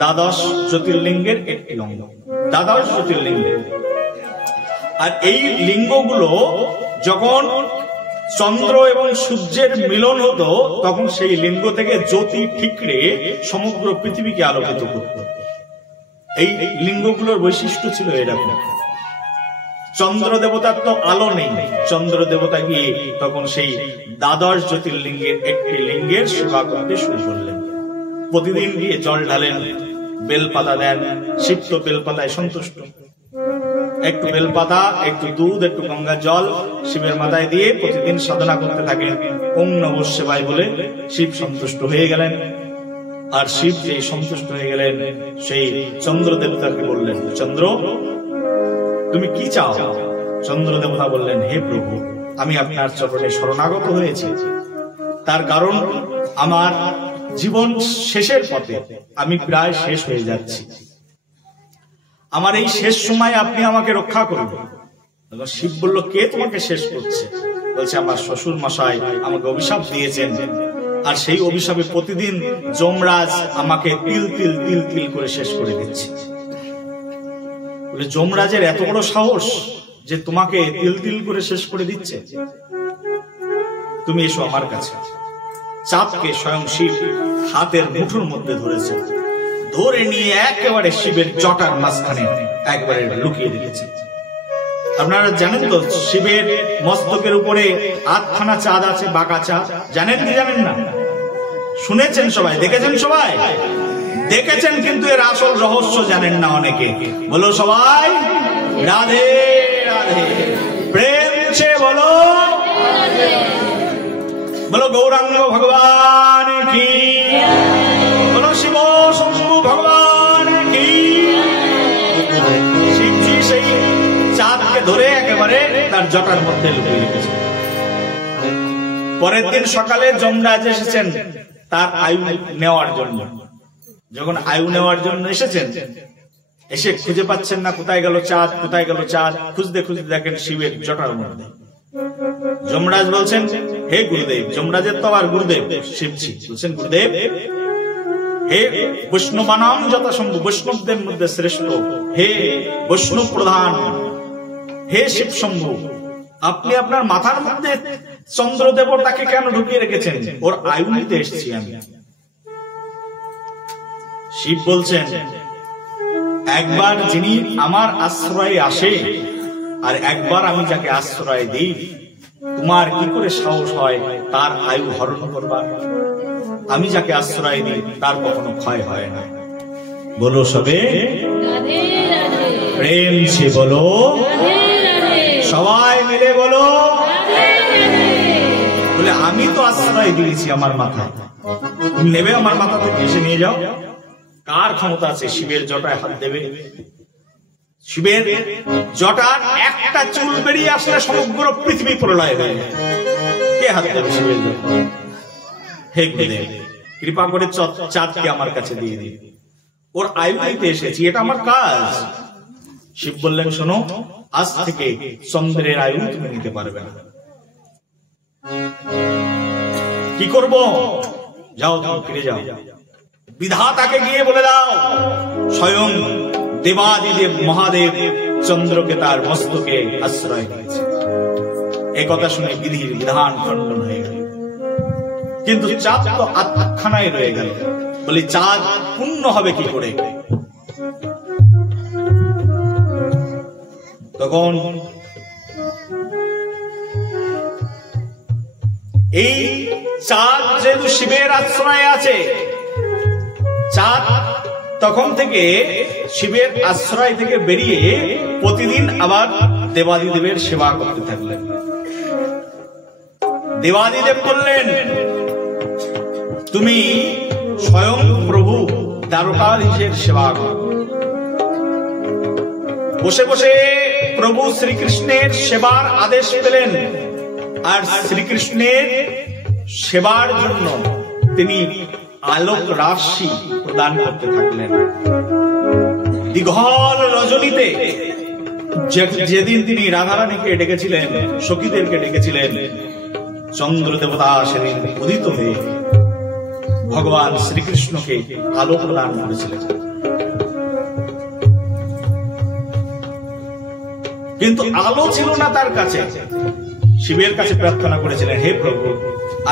দ্বাদশ জ্যোতির্লিঙ্গের একটি অঙ্গ, দ্বাদশ জ্যোতির্লিঙ্গ। আর এই লিঙ্গগুলো যখন চন্দ্র এবং সূর্যের মিলন হতো, তখন সেই লিঙ্গ থেকে জ্যোতি ঠিকরে সমগ্র পৃথিবীকে আলোকিত করত। এই লিঙ্গগুলোর বৈশিষ্ট্য ছিল এরকম। চন্দ্র দেবতার তো আলো নেই, চন্দ্র দেবতা গিয়ে তখন সেই দ্বাদশ জ্যোতির্লিঙ্গের একটি লিঙ্গের সেবা করতে শুরু করলেন। প্রতিদিন গিয়ে জল ঢালেন, বেলপাতা দেন। শিব তো বেলপাতায় সন্তুষ্ট। একটু বেলপাতা, একটু দুধ, একটু গঙ্গা জল শিবের মাথায় দিয়ে প্রতিদিন সাধনা করতে থাকেন। ওম নমঃ শিবায় বলে শিব সন্তুষ্ট হয়ে গেলেন। আর শিব যে সন্তুষ্ট হয়ে গেলেন, সেই চন্দ্র দেবতাকে বললেন, চন্দ্র তুমি কি চাও? চন্দ্র দেবতা বললেন, হে প্রভু, আমি আপনার চরণে শরণাগত হয়েছি। তার কারণ আমার জীবন শেষের পথে, আমি প্রায় শেষ হয়ে যাচ্ছি। আমার এই শেষ সময় আপনি আমাকে রক্ষা করুন। শিব বলল, কে তোমাকে শেষ করছে? বলছে, আমার শ্বশুর মশাই আমাকে অভিশাপ দিয়েছেন, আর সেই অভিশাপে প্রতিদিন যমরাজ আমাকে তিল তিল তিল তিল করে শেষ করে দিচ্ছে। বলে, যমরাজের এত বড় সাহস যে তোমাকে তিল তিল করে শেষ করে দিচ্ছে? তুমি এসো আমার কাছে। চাঁদকে স্বয়ং শিব হাতের মুঠোর মধ্যে ধরেছে, ধরে নিয়ে একেবারে শিবের জটার মাঝখানে একবারে লুকিয়ে রেখেছে। আপনারা জানেন তো, শিবের মস্তকের উপরে 8খানা চাঁদ আছে, বাঁকা চাঁদ। জানেন কি জানেন না? শুনেছেন সবাই, দেখেছেন সবাই, দেখেছেন, কিন্তু এর আসল রহস্য জানেন না অনেকে। বলো সবাই রাধে রাধে, প্রেম সে বলো, বলো গৌরাঙ্গ ভগবান কি, বলো শিব শম্ভু ভগবান কি। শিবজি সেই চাঁদকে ধরে একেবারে তার জটার মধ্যে লুকিয়ে রেখেছে। পরের দিন সকালে যমরাজ এসেছেন তার আয়ু নেওয়ার জন্য। যখন আয়ু নেওয়ার জন্য এসেছেন, এসে খুঁজে পাচ্ছেন না কোথায় গেল চাঁদ, কোথায় গেল চাঁদ। খুঁজতে খুঁজতে দেখেন শিবের জটার মধ্যে। যমরাজ বলছেন, হে গুরুদেব, যমরাজের তো আর গুরুদেব শিবজি, বলছেন গুরুদেব হে বৈষ্ণবানাম যথাসম্ভব, বৈষ্ণবদের মধ্যে শ্রেষ্ঠ, হে বৈষ্ণব প্রধান, হে শিব শম্ভু, আপনি আপনার মাথার মধ্যে চন্দ্র দেবতাকে কেন ঢুকিয়ে রেখেছেন? ওর আয়ু নিতে এসেছি আমি। শিব বলছেন একবার যিনি আমার আশ্রয়ে আসে আর একবার আমি যাকে আশ্রয় দিই, তোমার কি করে সাহস হয় তার আয়ু হরণ করবার? আমি যাকে আশ্রয় দিই তার কখনো ক্ষয় হয় না। বলো সবে প্রেম সে বলো, সবাই মিলে বলো। বলে আমি তো আশ্রয় দিয়েছি আমার মাথা, তুমি নেবে আমার মাথা থেকে এসে নিয়ে যাও? কার ক্ষমতা আছে শিবের জটায় হাত দেবে? শিবের জটার একটা চুল বেরিয়ে আসলে সমগ্র পৃথিবী প্রলয় হয়ে যায়। কে হাত দেবে শিবের জটা? হে গুরুদেব, কৃপা করে চাঁদকে আমার কাছে দিয়ে দিন, ওর আয়ু নিতে এসেছি, এটা আমার কাজ। শিব বললেন শোনো, আজ থেকে চন্দ্রের আয়ু তুমি নিতে পারবে না। কি করব? যাও, তুমি ফিরে যাও, বিধাতাকে গিয়ে বলে দাও স্বয়ং দেবাদিদেব মহাদেব চন্দ্রকে তার মস্তকে আশ্রয় দিয়েছে। এই কথা শুনে বিধির বিধান খণ্ডন হয়ে গেল। কিন্তু চাঁদ তো আত্মাখানায় রয়ে গেল। বলি চাঁদ পূর্ণ হবে কি করে? তখন এই চাঁদ যেহেতু শিবের আশ্রয়ে আছে, চাঁদ তখন থেকে শিবের আশ্রয় থেকে বেরিয়ে প্রতিদিন আবার দেবাদিদেবের সেবা করতে থাকলেন। দেবাদিদেব বললেন তুমি স্বয়ং প্রভু দ্বারকাধীশের সেবা করো। বসে বসে প্রভু শ্রীকৃষ্ণের সেবার আদেশ পেলেন, আর শ্রীকৃষ্ণের সেবার জন্য তিনি আলোক রাশি প্রদান করতে থাকলেন। দীঘল রজনীতে যেদিন তিনি রাধারানীকে ডেকেছিলেন, সখীদেরকে ডেকেছিলেন, চন্দ্র দেবতা সেদিন উদিত হয়ে ভগবান শ্রীকৃষ্ণকে আলো প্রদান করেছিলেন। কিন্তু আলো ছিল না তার কাছে। শিবের কাছে প্রার্থনা করেছিলেন, হে প্রভু,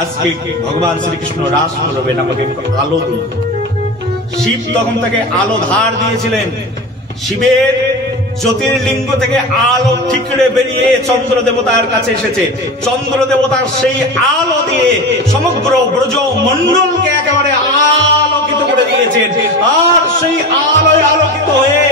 আজকে ভগবান শ্রীকৃষ্ণ রাস করবেন, আমাকে একটু আলো দিন। শিব তখন তাকে আলো ধার দিয়েছিলেন। শিবের জ্যোতির্লিঙ্গ থেকে আলো ঠিকরে বেরিয়ে চন্দ্র দেবতার কাছে এসেছে। চন্দ্র দেবতার সেই আলো দিয়ে সমগ্র ব্রজ মন্ডলকে একেবারে আলোকিত করে দিয়েছেন। আর সেই আলোয় আলোকিত হয়ে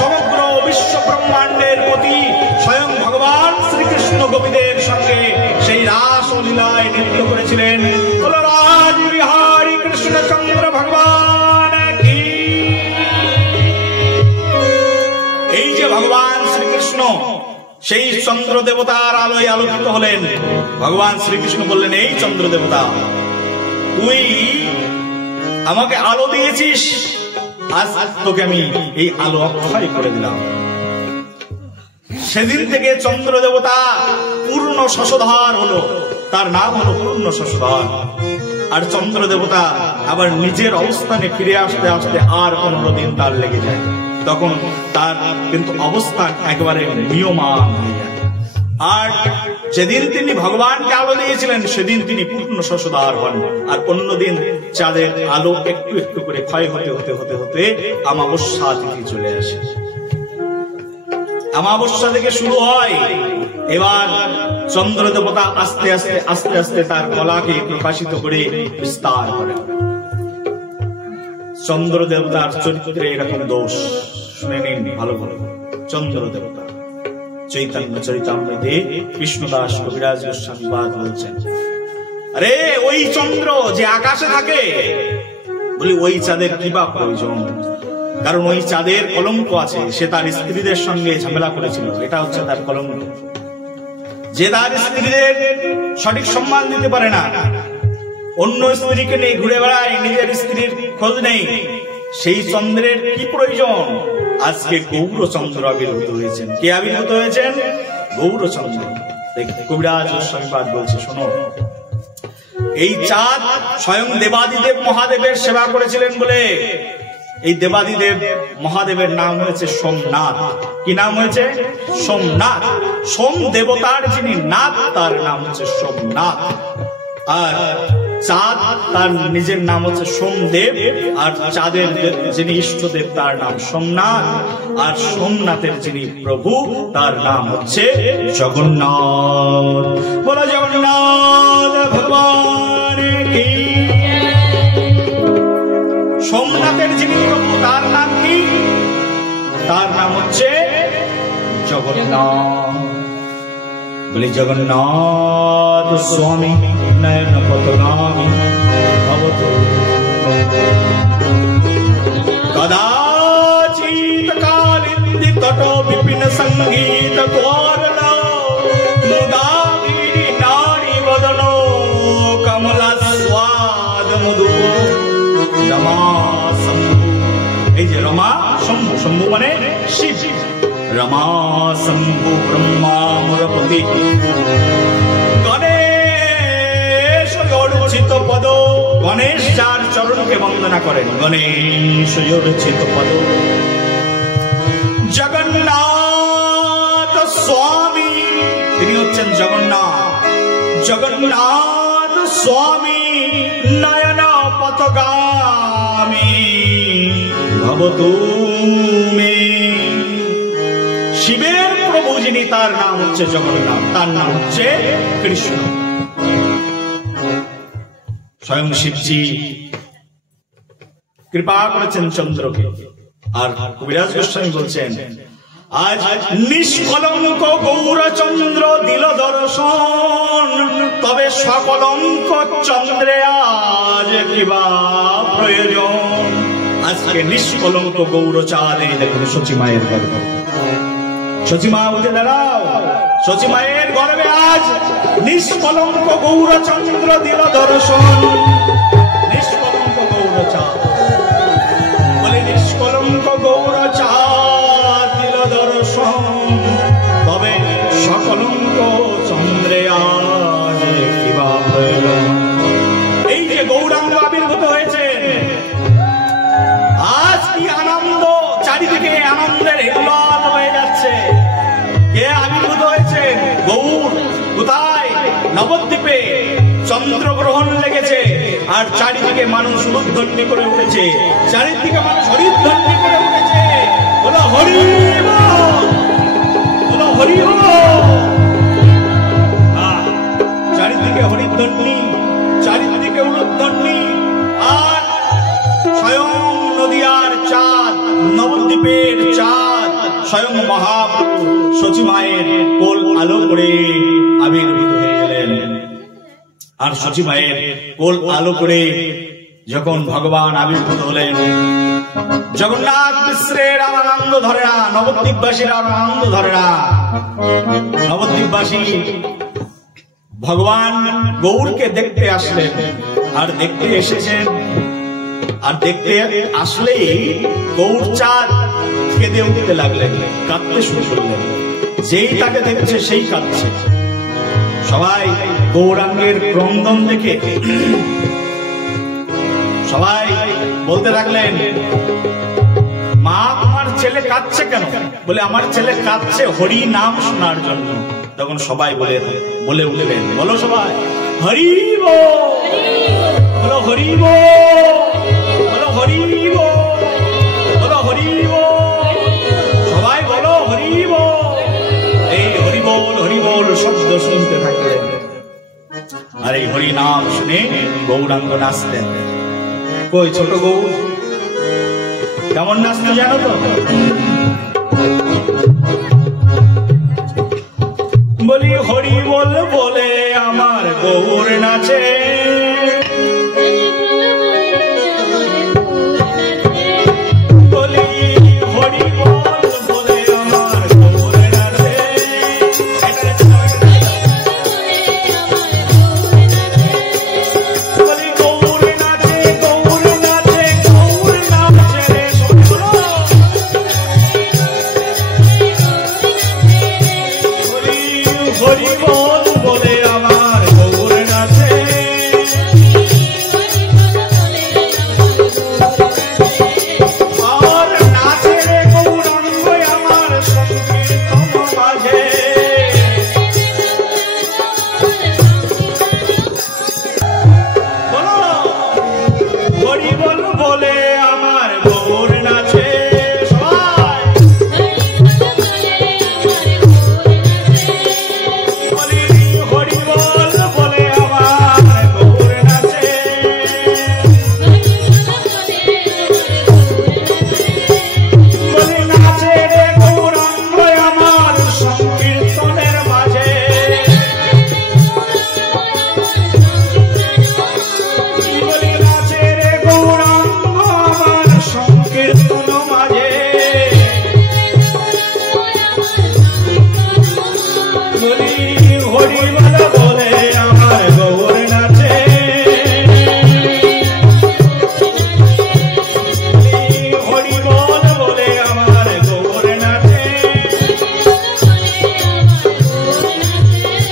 সমগ্র বিশ্ব ব্রহ্মাণ্ডের প্রতি স্বয়ং ভগবান শ্রীকৃষ্ণ গোপীদের সঙ্গে সেই রাস ও লীলায় নৃত্য করেছিলেন। বলো রাজ বিহারী কৃষ্ণচন্দ্র ভগবান কি। এই যে ভগবান শ্রীকৃষ্ণ সেই চন্দ্র দেবতার আলোয় আলোকিত হলেন। ভগবান শ্রীকৃষ্ণ বললেন, এই চন্দ্র দেবতা, তুই আমাকে আলো দিয়েছিস, আজ তোকে আমি এই আলো অক্ষয় করে দিলাম। সেদিন থেকে চন্দ্র দেবতা পূর্ণ শশধর হলো, তার নাম হলো পূর্ণ শশধর। আর চন্দ্র দেবতা আবার নিজের অবস্থানে ফিরে আসতে আসতে আর 15 দিন তার লেগে যায়। তখন তার কিন্তু অবস্থান একেবারে নিয়মান হয়ে যায়। আর যেদিন তিনি ভগবানকে আলো দিয়েছিলেন সেদিন তিনি পূর্ণ শশধর হন। আর অন্যদিন চাঁদের আলো একটু একটু করে ক্ষয় হতে হতে হতে হতে অমাবস্যা তিথি চলে আসে। অমাবস্যা থেকে শুরু হয়। এবার চন্দ্র দেবতা আস্তে আস্তে আস্তে আস্তে তার কলাকে প্রকাশিত করে বিস্তার করেন। চন্দ্র দেবতার চরিত্রে এরকম দোষ শুনে নিন ভালো ভালো। চন্দ্র দেবতা চৈতন্য চরিতামৃতে কৃষ্ণদাস কবিরাজ গোস্বামী বাদ বলছেন, আরে ওই চন্দ্র যে আকাশে থাকে, বলি ওই চাঁদের কি বা প্রয়োজন? কারণ ওই চাঁদের কলঙ্ক আছে। সে তার স্ত্রীদের সঙ্গে ঝামেলা করেছিল, এটা হচ্ছে তার কলঙ্ক। যে তার স্ত্রীদের সঠিক সম্মান দিতে পারে না, অন্য স্ত্রীকে নিয়ে ঘুরে বেড়ায়, নিজের স্ত্রীর খোঁজ নেই, সেই চন্দ্রের কি প্রয়োজন? আজকে গৌরচন্দ্র আবির্ভূত হয়েছেন। কে আবির্ভূত হয়েছেন? গৌরচন্দ্র। কবিরাজ গোস্বামী পাদ বলছে, শোনো, এই চাঁদ স্বয়ং দেবাদিদেব মহাদেবের সেবা করেছিলেন বলে এই দেবাদিদেব মহাদেবের নাম হয়েছে সোমনাথ। কি নাম হয়েছে? সোমনাথ। সোম দেবতার যিনি নাথ, তার নাম হচ্ছে সোমনাথ। আর চাঁদ তার নিজের নাম হচ্ছে সোমদেব, আর চাঁদের যিনি ইষ্টদেব তার নাম সোমনাথ, আর সোমনাথের যিনি প্রভু তার নাম হচ্ছে জগন্নাথ। বলো জগন্নাথ ভগবান কি। সোমনাথের যিনি প্রভু তার নাম কি? তার নাম হচ্ছে জগন্নাথ। বলি জগন্নাথ স্বামী নয়ন পথগামী ভবতু। কদাচিৎ কালিন্দী তট বিপিন সঙ্গীত কোরল মুদা গিরি নারী বদন কমলা স্বাদ মধু রমা শম্ভু। এই যে রমা শম্ভু, শম্ভু মানে শিব। রমা শম্ভু ব্রহ্মা মুরপতি গণেশ অর্চিত পদ। গণেশ যার চরণকে বন্দনা করেন, গণেশ অর্চিত পদ। জগন্নাথ স্বামী, তিনি হচ্ছেন জগন্নাথ। জগন্নাথ স্বামী নয়ন পথগামী ভবতু মে। শিবের প্রভু যিনি তার নাম হচ্ছে জগন্নাথ, তার নাম হচ্ছে কৃষ্ণ। স্বয়ং শিবজি কৃপা করেছেন চন্দ্রকে। আর কবিরাজ গোস্বামী বলছেন, আজ নিষ্কলঙ্ক গৌরচন্দ্র দিল দর্শন, তবে সকলঙ্ক চন্দ্রে আজ কিবা প্রয়োজন। আজকে নিষ্কলঙ্ক গৌরচাঁদ, এই দেখুন সচিমায়ের গর্ভ। সচিমা উঠে দাঁড়াও, সচিমায়ের গর্ভে আজ নিষ্কলঙ্ক গৌরচন্দ্র দিল দর্শন। নিষ্কলঙ্ক গৌরচাঁদ, বলে নিষ্কলঙ্ক গৌরচাঁদ দিল দর্শন, তবে সকলঙ্ক চন্দ্রে আজ কিবা প্রয়োজন। এই যে গৌরাঙ্গ আবির্ভূত হয়েছে, আজ কি আনন্দ, চারিদিকে আনন্দের হিল্লোল হয়ে যাচ্ছে। কে আবির্ভূত হয়েছে? গৌর। কোথায়? নবদ্বীপে চন্দ্রগ্রহণ লেগেছে, আর চারিদিকে মানুষ উদ্ধ্বনি করে উঠেছে, চারিদিকে মানুষ হরিধ্বনি করে উঠেছে। বলো হরি বল, বলো হরি বল। চারিদিকে হরিধ্বনি, চারিদিকে উলুধ্বনি। আর স্বয়ং নদিয়ার চাঁদ, নবদ্বীপের চাঁদ, স্বয়ং মহাপ্রভু সচিমায়ের কোল আলো করে আবির্ভূত হয়ে গেলেন। আর সচিমায়ের কোল আলো করে যখন ভগবান আবির্ভূত হলেন, জগন্নাথ মিশ্রের আর আনন্দ ধরে না, নবদ্বীপবাসীর আর আনন্দ ধরে না। নবদ্বীপবাসী ভগবান গৌরকে দেখতে আসলেন, আর দেখতে এসেছেন, আর দেখতে আসলেই গৌরচাঁদ কেঁদে উঠতে লাগলেন, কাঁদতে শুরু করলেন। যেই তাকে দেখছে সেই কাঁদছে। সবাই গৌরাঙ্গের ক্রন্দন দেখে সবাই বলতে লাগলেন, মা তোমার ছেলে কাঁদছে কেন? বলে আমার ছেলে কাঁদছে হরি নাম শোনার জন্য। তখন সবাই বলে উঠলেন, বলো সবাই হরি বল, বলো হরি বল, বলো হরি বল, বলো হরি বল। সবাই বলো হরি বল। এই হরি বল, হরি বল শব্দ শুনতে থাকলেন। আর এই হরি নাম শুনে গৌরাঙ্গ নাচতেন। কই ছোট গৌর কেমন নাচতে জানো তো?